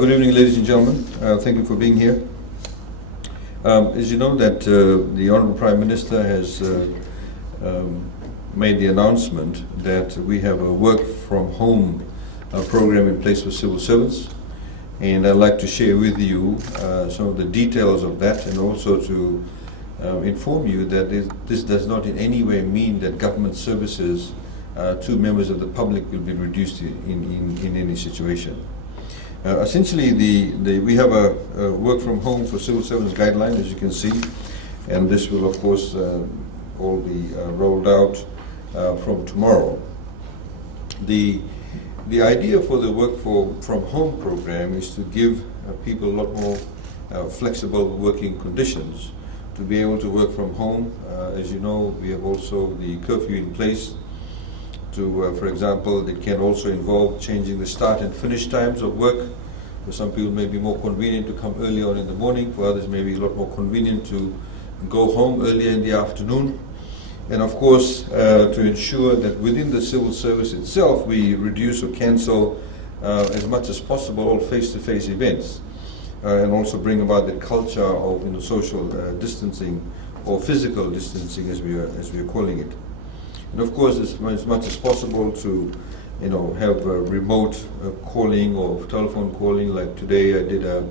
Good evening, ladies and gentlemen. Thank you for being here. As you know that the Honourable Prime Minister has made the announcement that we have a work from home program in place for civil servants, and I'd like to share with you some of the details of that, and also to inform you that this does not in any way mean that government services to members of the public will be reduced in any situation. Essentially, we have a work from home for civil servants guideline, as you can see, and this will of course all be rolled out from tomorrow. The idea for the work from home program is to give people a lot more flexible working conditions to be able to work from home. As you know, we have also the curfew in place. For example, it can also involve changing the start and finish times of work. For some people, it may be more convenient to come early on in the morning. For others, it may be a lot more convenient to go home earlier in the afternoon. And of course, to ensure that within the civil service itself, we reduce or cancel as much as possible all face-to-face events, and also bring about the culture of social distancing or physical distancing, as we are calling it. And of course, as much as possible to, have remote calling or telephone calling. Like today, I did a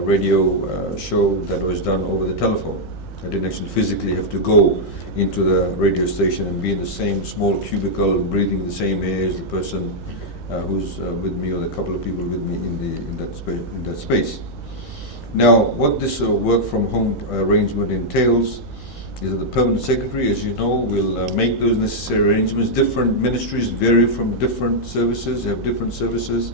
radio show that was done over the telephone. I didn't actually physically have to go into the radio station and be in the same small cubicle, breathing the same air as the person who's with me, or the couple of people with me in that space. Now, what this work from home arrangement entails is that the permanent secretary, as you know, will make those necessary arrangements. Different ministries vary from different services, have different services,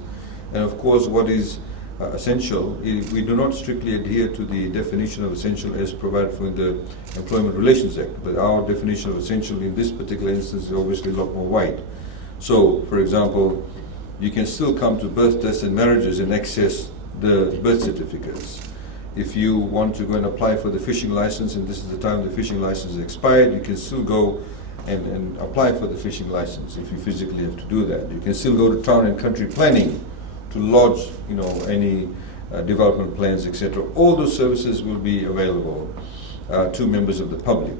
and of course what is essential, we do not strictly adhere to the definition of essential as provided for in the Employment Relations Act, but our definition of essential in this particular instance is obviously a lot more wide. So, for example, you can still come to birth deaths and marriages and access the birth certificates. If you want to go and apply for the fishing license, and this is the time the fishing license is expired, you can still go and apply for the fishing license if you physically have to do that. You can still go to town and country planning to lodge, any development plans, etc. All those services will be available to members of the public.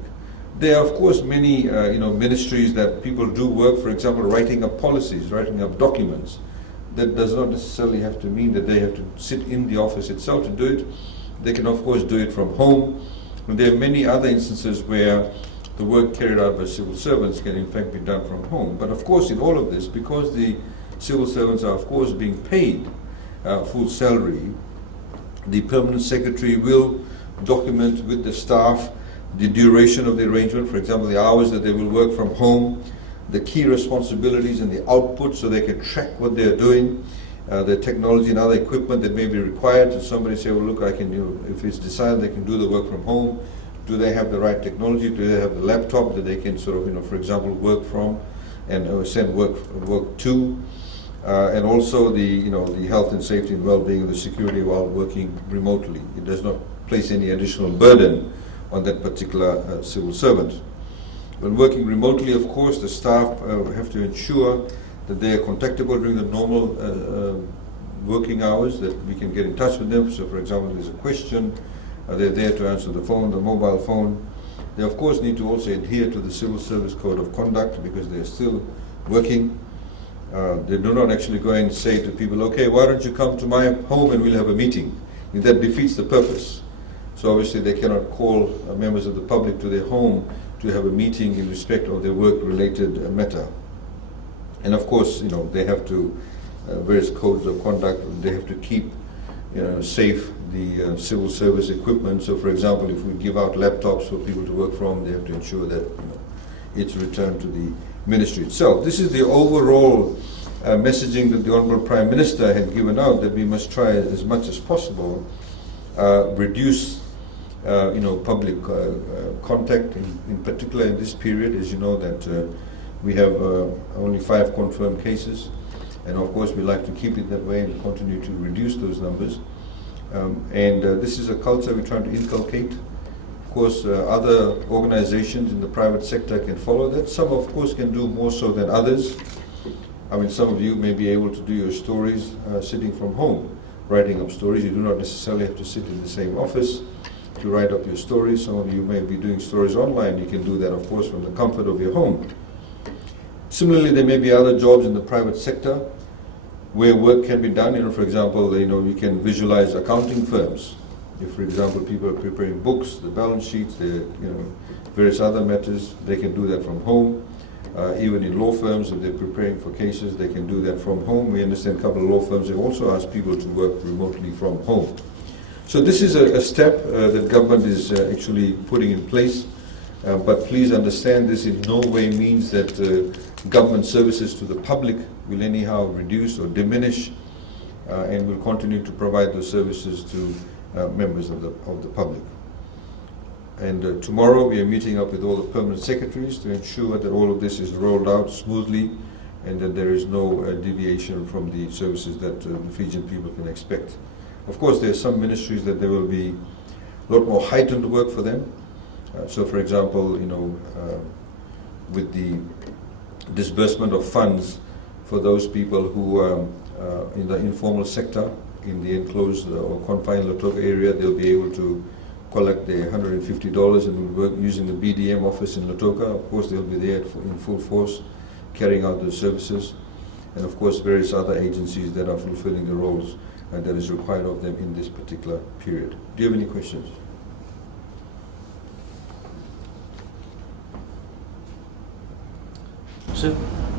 There are, of course, many, ministries that people do work, for example, writing up policies, writing up documents. That does not necessarily have to mean that they have to sit in the office itself to do it. They can, of course, do it from home. And there are many other instances where the work carried out by civil servants can, in fact, be done from home. But, of course, in all of this, because the civil servants are, of course, being paid full salary, the permanent secretary will document with the staff the duration of the arrangement, for example, the hours that they will work from home, the key responsibilities and the output, so they can track what they're doing, the technology and other equipment that may be required. So somebody say, well, look, I can do, if it's decided they can do the work from home, do they have the right technology? Do they have the laptop that they can for example, work from and send work to? And also the health and safety and well-being and the security while working remotely. It does not place any additional burden on that particular civil servant. When working remotely, of course, the staff have to ensure that they are contactable during the normal working hours, that we can get in touch with them. So, for example, if there's a question, they're there to answer the phone, the mobile phone. They, of course, need to also adhere to the Civil Service Code of Conduct because they're still working. They do not actually go and say to people, okay, why don't you come to my home and we'll have a meeting? And that defeats the purpose. So obviously they cannot call members of the public to their home to have a meeting in respect of their work-related matter. And of course, they have to, various codes of conduct, they have to keep safe the civil service equipment. So for example, if we give out laptops for people to work from, they have to ensure that it's returned to the ministry itself. This is the overall messaging that the Honourable Prime Minister had given out, that we must try as much as possible reduce public contact, in particular in this period. As you know that we have only 5 confirmed cases, and of course we like to keep it that way and continue to reduce those numbers. This is a culture we're trying to inculcate. Of course, other organizations in the private sector can follow that. Some, of course, can do more so than others. I mean, some of you may be able to do your stories sitting from home. writing up stories. You do not necessarily have to sit in the same office to write up your stories. Some of you may be doing stories online. You can do that, of course, from the comfort of your home. Similarly, there may be other jobs in the private sector where work can be done. For example, you can visualize accounting firms. If, for example, people are preparing books, the balance sheets, various other matters, they can do that from home. Even in law firms, if they're preparing for cases, they can do that from home. We understand a couple of law firms have also asked people to work remotely from home. So this is a step that government is actually putting in place. But please understand, this in no way means that government services to the public will anyhow reduce or diminish, and will continue to provide those services to members of the public. And tomorrow we are meeting up with all the permanent secretaries to ensure that all of this is rolled out smoothly and that there is no deviation from the services that the Fijian people can expect. Of course, there are some ministries that there will be a lot more heightened work for them. So, for example, with the disbursement of funds for those people who are in the informal sector, in the enclosed or confined Lautoka area, they'll be able to collect their $150 and will work using the BDM office in Lautoka. Of course, they'll be there in full force, carrying out those services. And of course, various other agencies that are fulfilling the roles that is required of them in this particular period. Do you have any questions? Sir,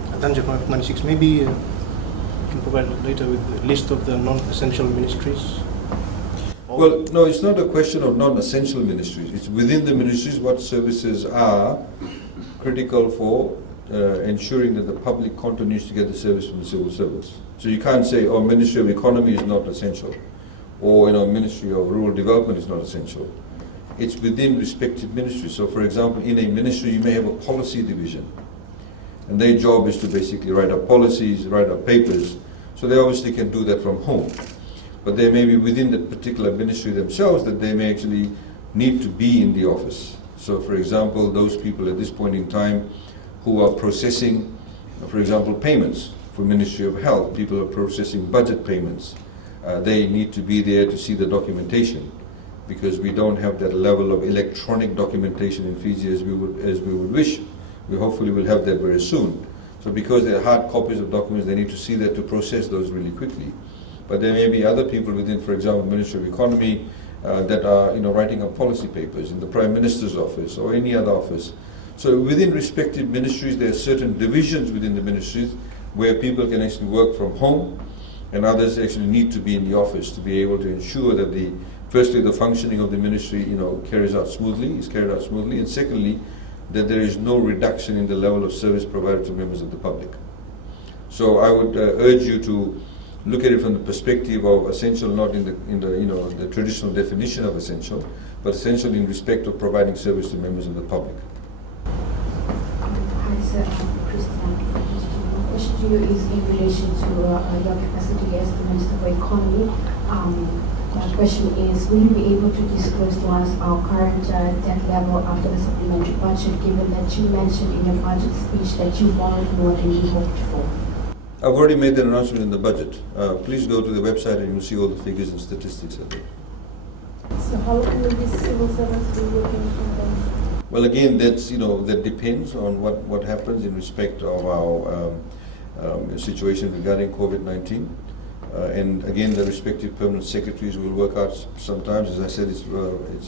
Adanja 596, maybe you can provide later with a list of the non-essential ministries? Well, no, it's not a question of non-essential ministries. It's within the ministries what services are critical for ensuring that the public continues to get the service from the civil servants. So you can't say, oh, Ministry of Economy is not essential, or Ministry of Rural Development is not essential. It's within respective ministries. So, for example, in a ministry you may have a policy division, and their job is to basically write up policies, write up papers. So they obviously can do that from home. But they may be within that particular ministry themselves that they may actually need to be in the office. So, for example, those people at this point in time who are processing, for example, payments for Ministry of Health, people are processing budget payments. They need to be there to see the documentation, because we don't have that level of electronic documentation in Fiji as we would wish. We hopefully will have that very soon. So because they're hard copies of documents, they need to see that to process those really quickly. But there may be other people within, for example, Ministry of Economy that are writing up policy papers in the Prime Minister's office or any other office. So within respective ministries, there are certain divisions within the ministries where people can actually work from home, and others actually need to be in the office to be able to ensure that firstly, the functioning of the ministry is carried out smoothly, and secondly, that there is no reduction in the level of service provided to members of the public. So I would urge you to look at it from the perspective of essential, not in the traditional definition of essential, but essential in respect of providing service to members of the public. Hi, sir. Christian. My question to you is in relation to your capacity as the Minister for Economy. My question is, will you be able to disclose to us our current debt level after the supplementary budget, given that you mentioned in your budget speech that you borrowed more than you hoped for? I've already made that announcement in the budget. Please go to the website and you'll see all the figures and statistics of it. So how long will these civil servants be working from home? Well, again, that depends on what happens in respect of our situation regarding COVID-19. And again, the respective permanent secretaries will work out sometimes. As I said, it's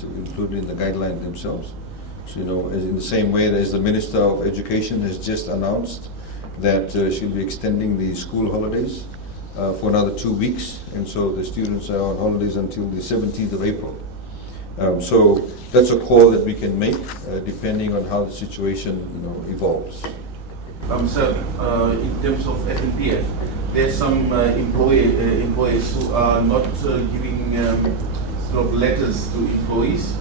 included in the guidelines themselves. So, as in the same way as the Minister of Education has just announced that she'll be extending the school holidays for another 2 weeks, and so the students are on holidays until the 17th of April. So that's a call that we can make depending on how the situation evolves. Sir, in terms of FNPF, there's some employers who are not giving sort of letters to employees,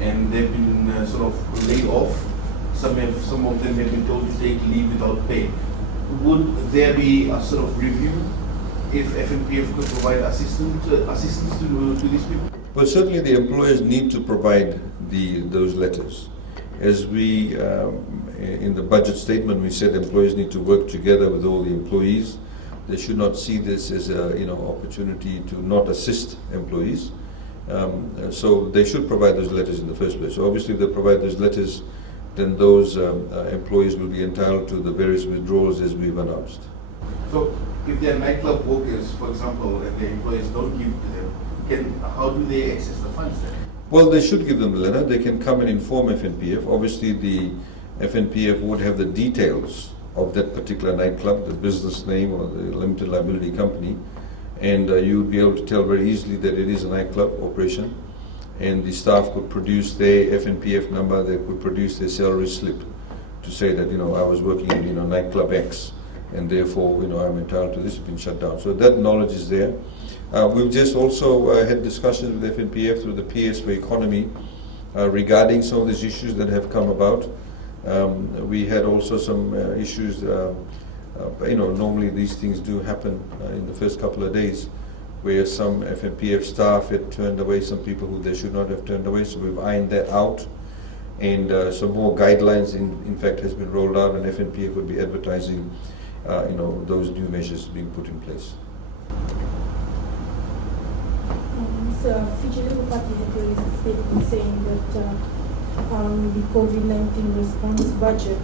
and they've been sort of laid off. Some of them have been told to take leave without pay. Would there be a sort of review if FNPF could provide assistance to these people? Well, certainly the employers need to provide those letters. As we, in the budget statement, we said employers need to work together with all the employees They should not see this as a opportunity to not assist employees. So they should provide those letters in the first place. So obviously, if they provide those letters, then those employees will be entitled to the various withdrawals as we've announced. So if they're nightclub workers, for example, and the employers don't give to them, how do they access the funds then? Well, they should give them the letter. They can come and inform FNPF. Obviously, the FNPF would have the details of that particular nightclub, the business name or the limited liability company, and you would be able to tell very easily that it is a nightclub operation, and the staff could produce their FNPF number, they could produce their salary slip to say that, I was working in, nightclub X, and therefore, I'm entitled to this, it's been shut down. So that knowledge is there. We've just also had discussions with FNPF through the PS for Economy regarding some of these issues that have come about. We had also some issues, normally these things do happen in the first couple of days, where some FNPF staff had turned away some people who they should not have turned away, so we've ironed that out. And some more guidelines, in fact, has been rolled out, and FNPF will be advertising, those new measures being put in place. So Fijian Labour Party had released a statement saying that the COVID-19 response budget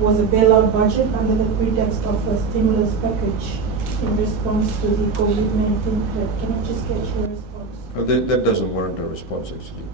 was a bailout budget under the pretext of a stimulus package in response to the COVID-19 threat. Can I just get your response? That doesn't warrant a response, actually.